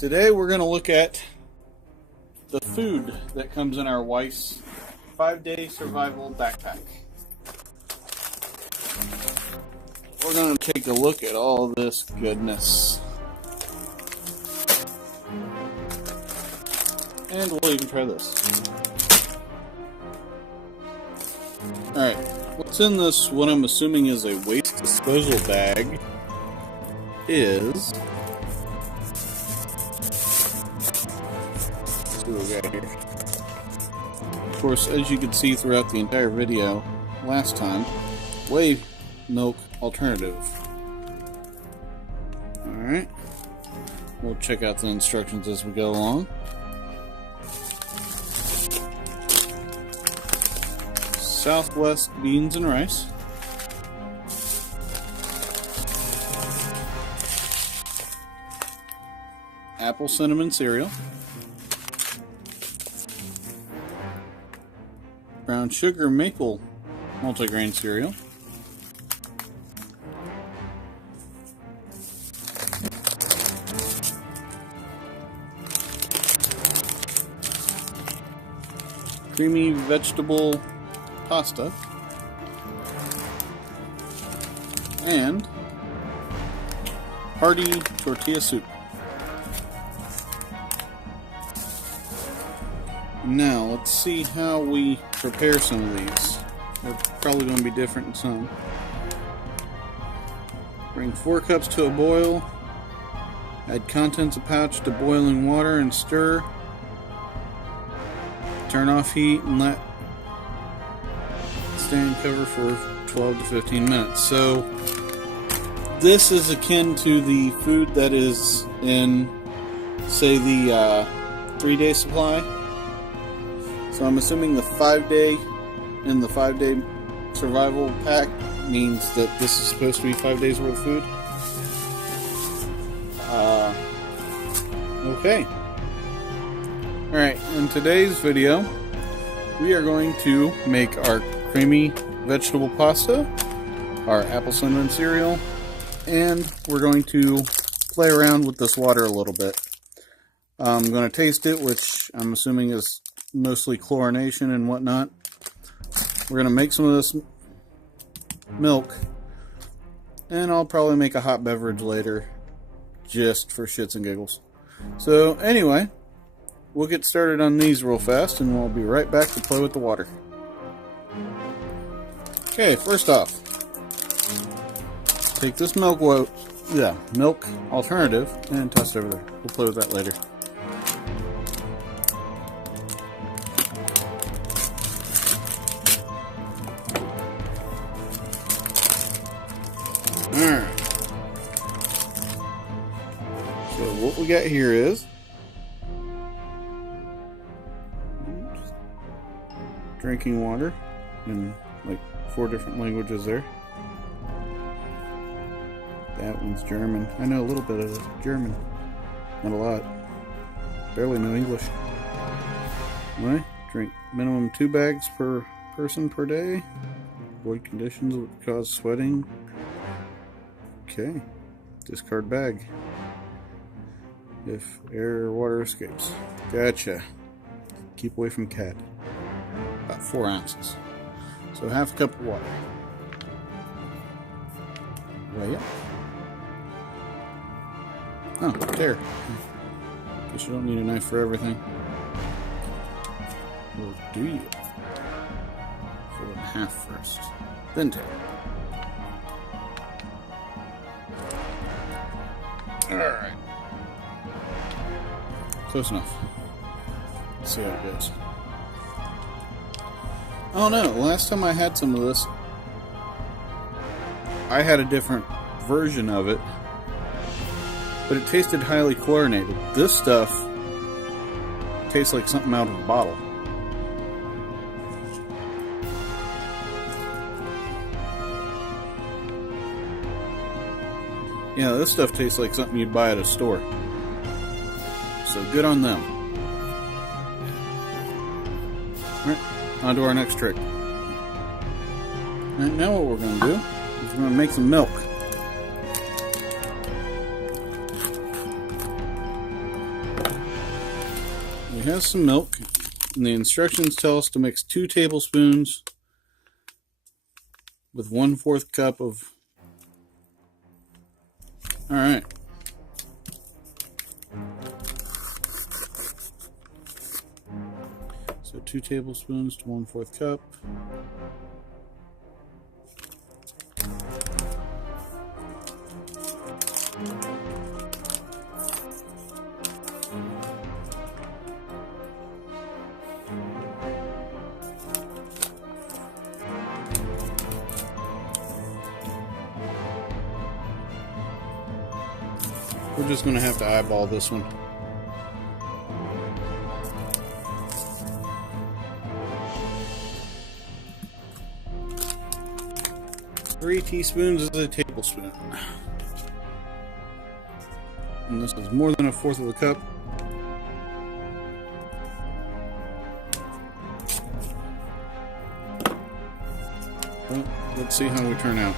Today we're going to look at the food that comes in our wife's 5-day survival backpack. We're going to take a look at all this goodness. And we'll even try this. Alright, what's in this, what I'm assuming is a waste disposal bag, is... Let's see what we got here. Of course, as you can see throughout the entire video last time, whey milk alternative. Alright, we'll check out the instructions as we go along. Southwest beans and rice. Apple cinnamon cereal. Brown sugar maple multigrain cereal. Creamy vegetable pasta, and hearty tortilla soup. Now let's see how we prepare some of these. They're probably going to be different in some. Bring 4 cups to a boil. Add contents of pouch to boiling water and stir. Turn off heat and let stand cover for 12 to 15 minutes. So this is akin to the food that is in, say, the 3-day supply. So I'm assuming the 5-day in the 5-day survival pack means that this is supposed to be 5 days worth of food. Okay. Alright, in today's video we are going to make our creamy vegetable pasta, our apple cinnamon cereal, and we're going to play around with this water a little bit. I'm going to taste it, which I'm assuming is mostly chlorination and whatnot. We're going to make some of this milk, and I'll probably make a hot beverage later, just for shits and giggles. So anyway, we'll get started on these real fast, and we'll be right back to play with the water. Okay, first off, take this milk alternative and toss it over there. We'll play with that later. Alright. So what we got here is drinking water in like 4 different languages there. That one's German. I know a little bit of German. Not a lot. Barely know English. Anyway, drink minimum 2 bags per person per day. Avoid conditions that would cause sweating. Okay. Discard bag if air or water escapes. Gotcha. Keep away from cat. About 4 ounces. So half a cup of water. Weigh it. Oh, there. Guess you don't need a knife for everything. Or do you? Fold it in half first. Then tear. Alright. Close enough. Let's see how it goes. Oh no, last time I had some of this, I had a different version of it, but it tasted highly chlorinated. This stuff tastes like something out of a bottle. Yeah, this stuff tastes like something you'd buy at a store. So good on them. Alright, on to our next trick. Alright, now what we're going to do is we're going to make some milk. has some milk, and the instructions tell us to mix 2 tablespoons with 1/4 cup of... Alright. So 2 tablespoons to 1/4 cup. We're just going to have to eyeball this one. Three teaspoons is a tablespoon. And this is more than 1/4 of a cup. Well, let's see how we turn out.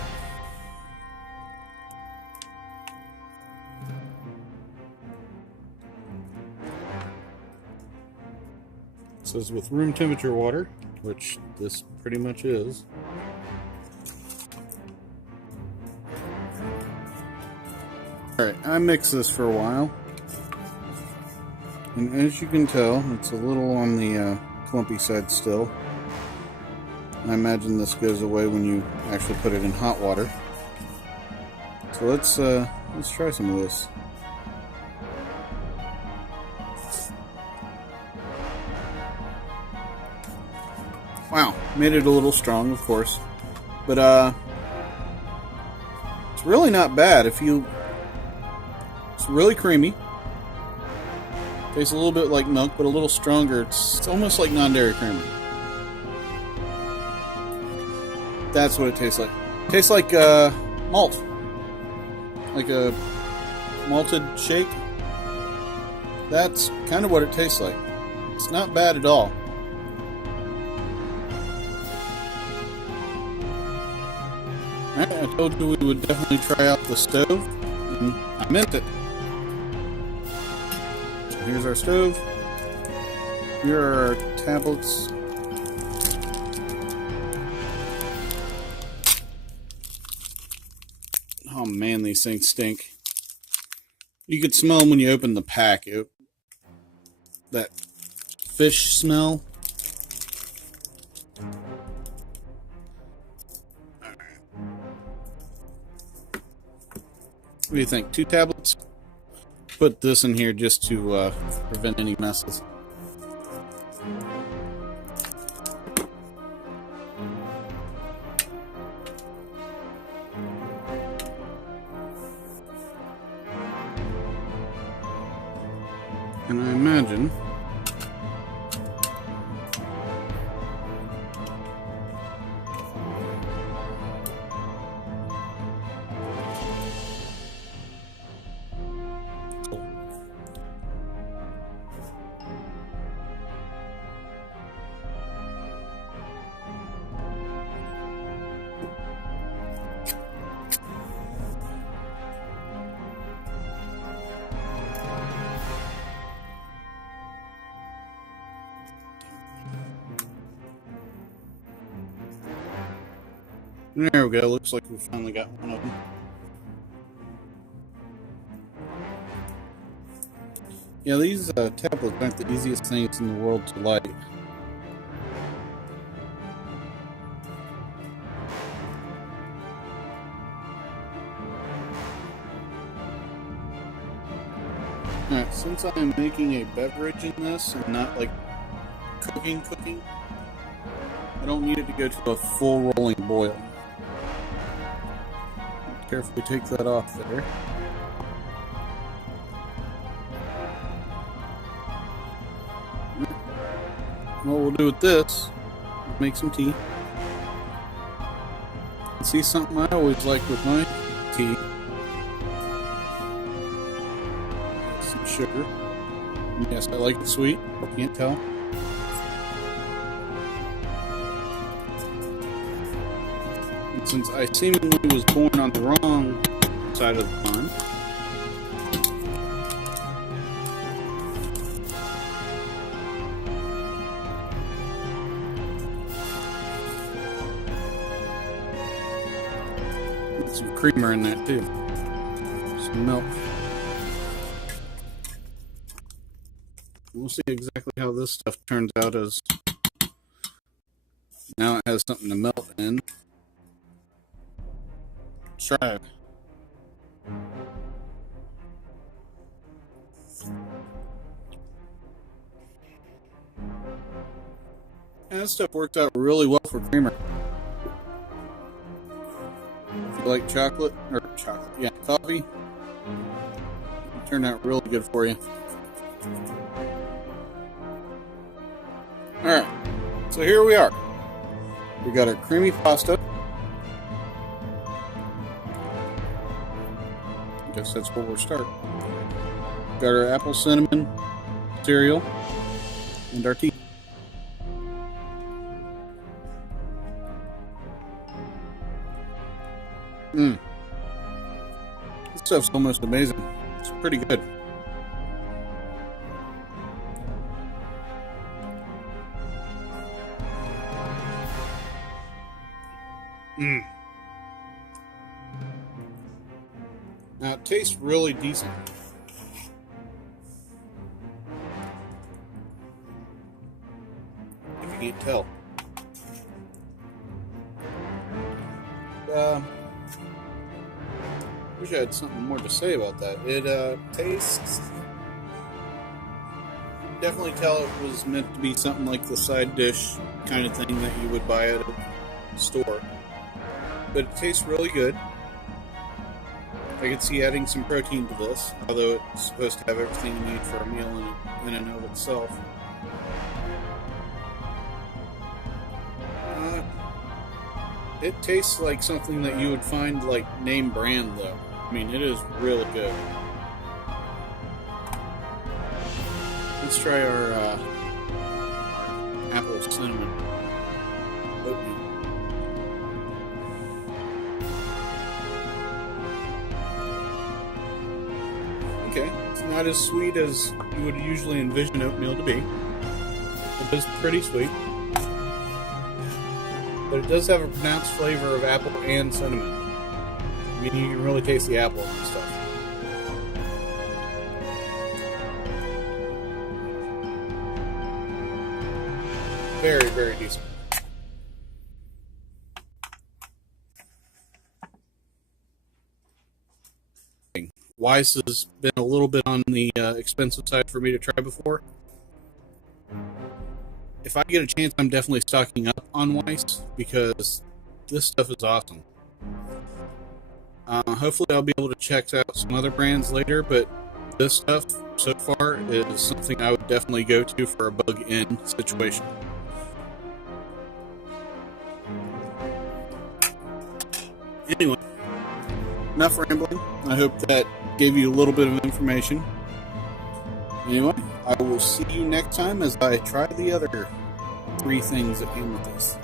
It says with room temperature water, which this pretty much is. Alright, I mixed this for a while, and as you can tell, it's a little on the clumpy side still. I imagine this goes away when you actually put it in hot water. So let's try some of this. Wow, made it a little strong, of course, but it's really not bad. It's really creamy. Tastes a little bit like milk, but a little stronger. It's almost like non-dairy creamer. That's what it tastes like. It tastes like malt. Like a malted shake. That's kind of what it tastes like. It's not bad at all. Alright, I told you we would definitely try out the stove, and I meant it. So here's our stove. Here are our tablets. Oh man, these things stink. You could smell them when you open the pack. That fish smell. What do you think? 2 tablets? Put this in here just to prevent any messes. And I imagine there we go. Looks like we finally got one of them. Yeah, these tablets aren't the easiest things in the world to light. Alright, since I'm making a beverage in this and not like cooking, I don't need it to go to a full rolling boil. Carefully take that off there. What we'll do with this, make some tea. See, something I always like with my tea, some sugar. Yes, I like it sweet. Can't tell. And since I seemingly was born on the wrong side of the pond, some creamer in that too. Some milk. We'll see exactly how this stuff turns out as now it has something to melt in. Try it. And this stuff worked out really well for creamer. If you like chocolate, coffee, it turned out really good for you. Alright, so here we are. We got our creamy pasta. I guess that's where we'll start. Got our apple cinnamon cereal and our tea. This stuff's almost amazing. It's pretty good. Now it tastes really decent. If you can't tell. Wish I had something more to say about that. It tastes. Definitely tell it was meant to be something like the side dish kind of thing that you would buy at a store. But it tastes really good. I could see adding some protein to this, although it's supposed to have everything you need for a meal in and of itself. It tastes like something that you would find like name brand though. I mean, it is really good. Let's try our apple cinnamon oatmeal. Okay, it's not as sweet as you would usually envision oatmeal to be. It is pretty sweet. But it does have a pronounced flavor of apple and cinnamon. I mean, you can really taste the apple and stuff. Very, very decent. Weiss has been a little bit on the expensive side for me to try before. If I get a chance, I'm definitely stocking up on Weiss because this stuff is awesome. Hopefully I'll be able to check out some other brands later, but this stuff so far is something I would definitely go to for a bug-in situation. Anyway, enough rambling. I hope that gave you a little bit of information. Anyway, I will see you next time as I try the other 3 things that came with this.